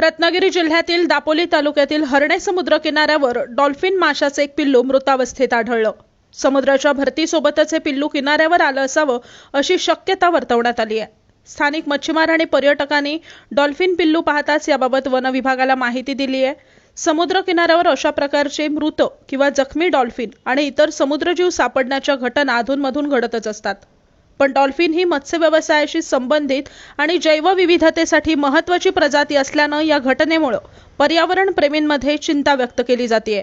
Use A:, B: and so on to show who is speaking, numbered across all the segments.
A: रत्नागिरी जिल्ह्यातील दापोली तालुक्यातील हरणे समुद्र किनाऱ्यावर डॉल्फिन माशाचे एक पिल्लू मृतावस्थेत आढळलं. समुद्राच्या भरतीसोबतच हे पिल्लू किनाऱ्यावर आलं असावं अशी शक्यता वर्तवण्यात आली आहे. स्थानिक मच्छीमार आणि पर्यटकांनी डॉल्फिन पिल्लू पाहताच याबाबत वन विभागाला माहिती दिली आहे. समुद्र किनाऱ्यावर अशा प्रकारचे मृत किंवा जखमी डॉल्फिन आणि इतर समुद्रजीव सापडण्याच्या घटना अधूनमधून घडतच असतात. पण डॉल्फिन ही मत्स्य व्यवसायाशी संबंधित आणि जैवविविधतेसाठी महत्त्वाची प्रजाती असल्यानं या घटनेमुळं पर्यावरण प्रेमींमध्ये चिंता व्यक्त केली जाते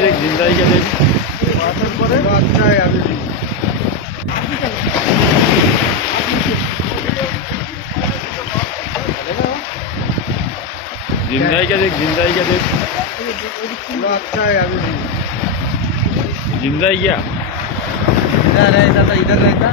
B: देख जिंदा है क्या देख
C: अच्छा है अभी
B: जिंदा है क्या देख जिंदा है क्या देख
C: पूरा अच्छा है अभी
B: जिंदा है क्या
C: इधर रहता था इधर रहता